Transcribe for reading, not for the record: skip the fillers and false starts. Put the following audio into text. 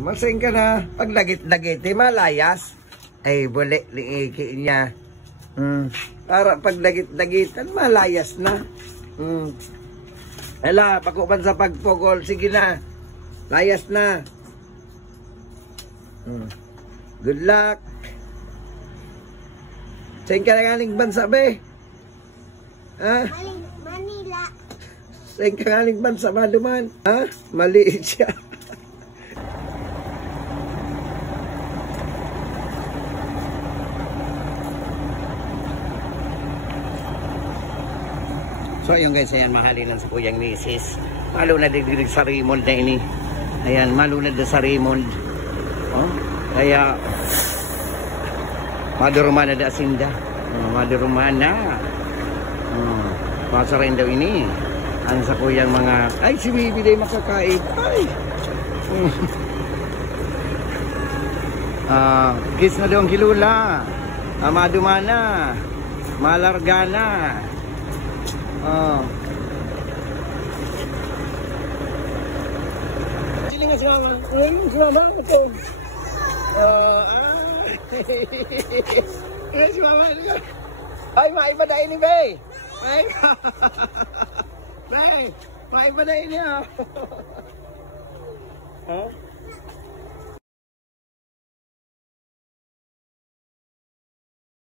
Masing ka na. Pag lagit-lagit, malayas. Ay, buli, liiki niya. Para pag lagit-lagitan, malayas na. Hala, pakuban sa pagpugol. Sige na. Layas na. Good luck. Saan ka na galing bansa, be? Ha? Manila. Saan ka galing bansa, maduman? Ha? Maliit siya. So ayun guys, ayan, mahalinan sa kuyang misis. Malo na digdig sa Raymond na ini. Ayan, malo na sa Raymond. Oh, kaya madurumana da asinda. Madurumana. Pasarin daw ini. Ang sa kuyang mga, ay si Bibi day makakain. Ay. Kiss na daw ang kilula. Madumana. Malargana. Sini nga singaman. Ay, singaman ako. Ay, singaman. Ay, maiba na ini, be. Ay, be. Maiba na ini, ha.